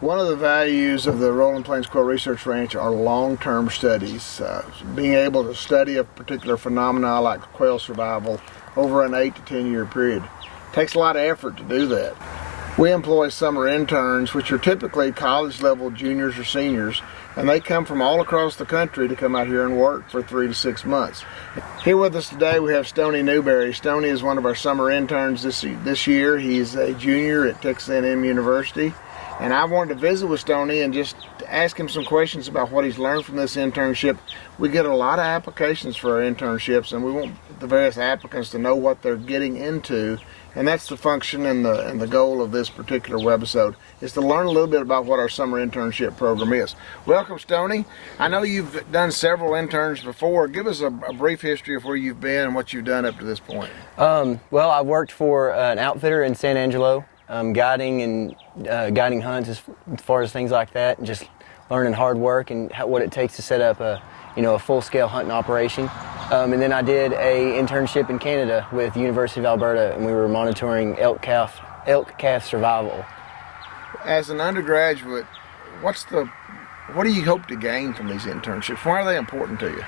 One of the values of the Rolling Plains Quail Research Ranch are long-term studies. Being able to study a particular phenomena like quail survival over an 8 to 10 year period. It takes a lot of effort to do that. We employ summer interns, which are typically college-level juniors or seniors, and they come from all across the country to come out here and work for 3 to 6 months. Here with us today we have Stoney Newberry. Stoney is one of our summer interns this year. He's a junior at Texas A&M University. And I wanted to visit with Stoney and just ask him some questions about what he's learned from this internship. We get a lot of applications for our internships, and we want the various applicants to know what they're getting into. And that's the function and the goal of this particular webisode, is to learn a little bit about what our summer internship program is. Welcome, Stoney. I know you've done several interns before. Give us a brief history of where you've been and what you've done up to this point. Well, I worked for an outfitter in San Angelo. Guiding hunts as far as things like that, and just learning hard work and what it takes to set up a full-scale hunting operation. And then I did a internship in Canada with the University of Alberta, and we were monitoring elk calf survival. As an undergraduate, what do you hope to gain from these internships? Why are they important to you?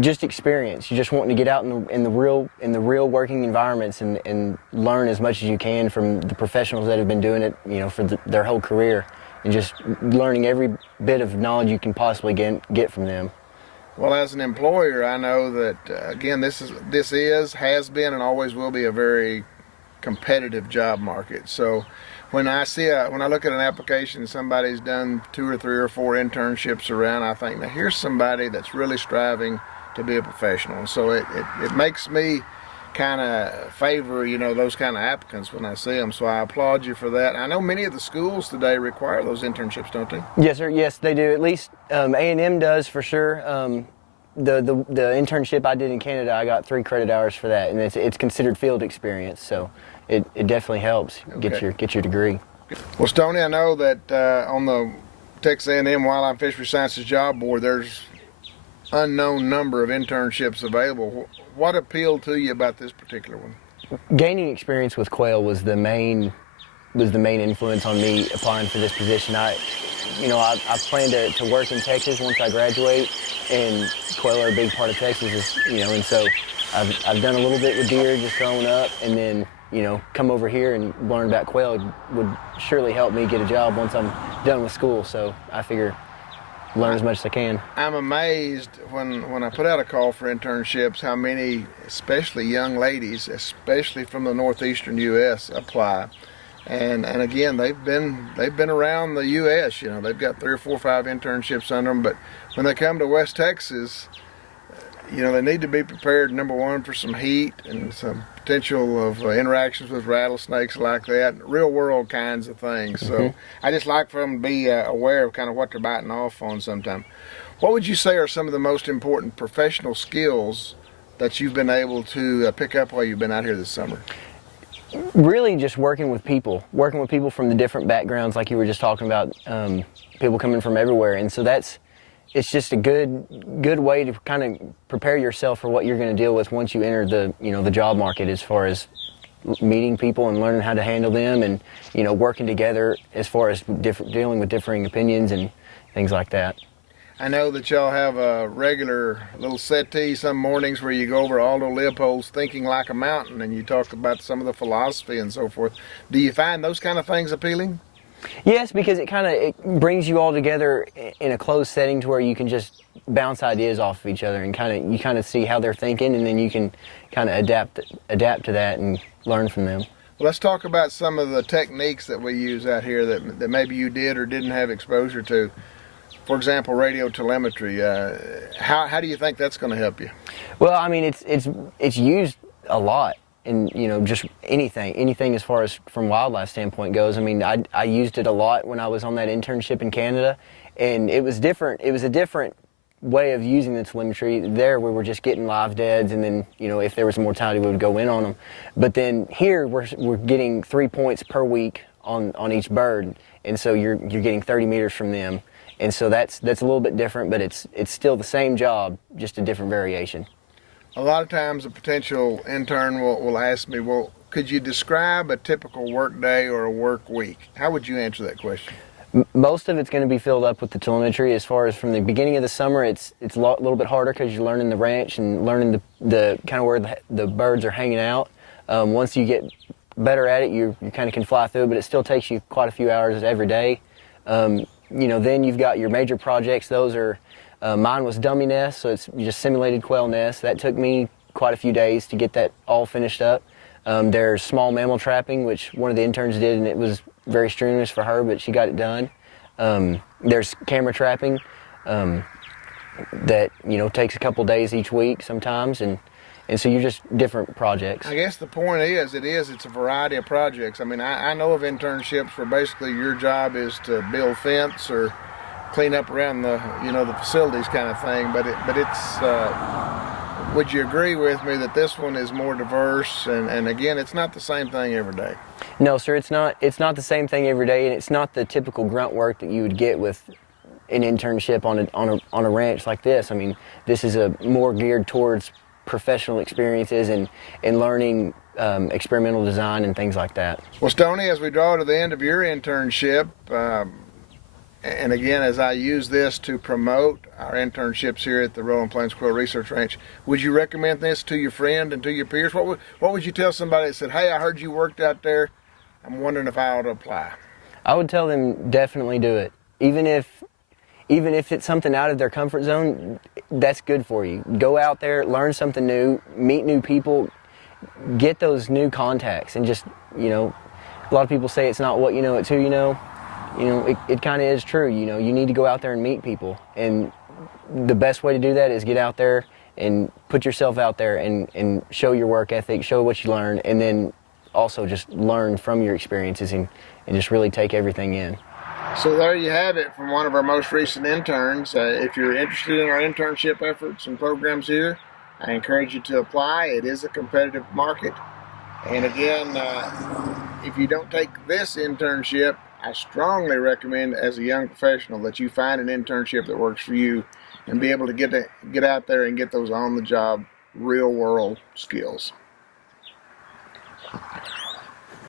Just experience. You just want to get out in the real working environments and learn as much as you can from the professionals that have been doing it, for their whole career, and just learning every bit of knowledge you can possibly get from them. Well, as an employer, I know that again, this has been, and always will be a very competitive job market. So when I look at an application, somebody's done 2 or 3 or 4 internships around, I think, now here's somebody that's really striving to be a professional. So it makes me kind of favor, those kind of applicants when I see them. So I applaud you for that. I know many of the schools today require those internships, don't they? Yes, sir. Yes, they do. At least A&M does for sure. The internship I did in Canada, I got 3 credit hours for that, and it's considered field experience. So it definitely helps get your degree. Well, Stoney, I know that on the Texas A&M Wildlife Fishery Sciences Job Board, there's unknown number of internships available. What appealed to you about this particular one? Gaining experience with quail was the main influence on me applying for this position. I plan to work in Texas once I graduate, and quail are a big part of Texas, and so I've done a little bit with deer just growing up, and then come over here and learn about quail would surely help me get a job once I'm done with school. So I figure learn as much as I can. I'm amazed when I put out a call for internships how many, especially young ladies, especially from the northeastern U.S., apply. And again, they've been around the U.S. They've got 3 or 4 or 5 internships under them, but when they come to West Texas, they need to be prepared, number one, for some heat and some potential of interactions with rattlesnakes like that, real world kinds of things. So I just like for them to be aware of kind of what they're biting off on sometime. What would you say are some of the most important professional skills that you've been able to pick up while you've been out here this summer? Really just working with people from the different backgrounds, like you were just talking about, people coming from everywhere. And so it's just a good way to kind of prepare yourself for what you're going to deal with once you enter the job market, as far as meeting people and learning how to handle them, and working together as far as dealing with differing opinions and things like that. I know that y'all have a regular little settee some mornings where you go over Aldo Leopold's Thinking Like a Mountain, and you talk about some of the philosophy and so forth. Do you find those kind of things appealing? Yes, because it brings you all together in a closed setting to where you can just bounce ideas off of each other, and you kind of see how they're thinking, and then you can kind of adapt to that and learn from them. Well, let's talk about some of the techniques that we use out here that maybe you did or didn't have exposure to. For example, radio telemetry. How do you think that's going to help you? Well, I mean, it's used a lot in just anything as far as from wildlife standpoint goes. I mean, I used it a lot when I was on that internship in Canada, and it was different. It was a different way of using the telemetry. There we were just getting live deads, and then if there was mortality, we would go in on them. But then here we're getting 3 points per week on each bird, and so you're getting 30 meters from them. And so that's a little bit different, but it's still the same job, just a different variation. A lot of times a potential intern will ask me, well, could you describe a typical work day or a work week? How would you answer that question? Most of it's going to be filled up with the telemetry. As far as from the beginning of the summer, it's a little bit harder because you're learning the ranch and learning the kind of where the birds are hanging out. Once you get better at it, you kind of can fly through, but it still takes you quite a few hours every day. Then you've got your major projects. Those are mine was dummy nests, so it's just simulated quail nests. That took me quite a few days to get that all finished up. There's small mammal trapping, which one of the interns did, and it was very strenuous for her, but she got it done. There's camera trapping that takes a couple days each week sometimes, and so you're just different projects. I guess the point is, it's a variety of projects. I mean, I know of internships where basically your job is to build fence or clean up around the the facilities kind of thing, but it's would you agree with me that this one is more diverse, and again, it's not the same thing every day? No, sir, it's not the same thing every day, and it's not the typical grunt work that you would get with an internship on a ranch like this. I mean, this is a more geared towards professional experiences and learning experimental design and things like that. Well, Stoney, as we draw to the end of your internship, and again, as I use this to promote our internships here at the Rolling Plains Quail Research Ranch, would you recommend this to your friend and to your peers? What would you tell somebody that said, "Hey, I heard you worked out there. I'm wondering if I ought to apply"? I would tell them definitely do it. Even if it's something out of their comfort zone, that's good for you. Go out there, learn something new, meet new people, get those new contacts, and just, a lot of people say it's not what you know, it's who you know. It kind of is true. You need to go out there and meet people, and the best way to do that is get out there and put yourself out there and show your work ethic, show what you learn, and then also just learn from your experiences and just really take everything in. So there you have it from one of our most recent interns. If you're interested in our internship efforts and programs here, I encourage you to apply. It is a competitive market. And again, if you don't take this internship, I strongly recommend as a young professional that you find an internship that works for you and be able to get out there and get those on-the-job, real-world skills.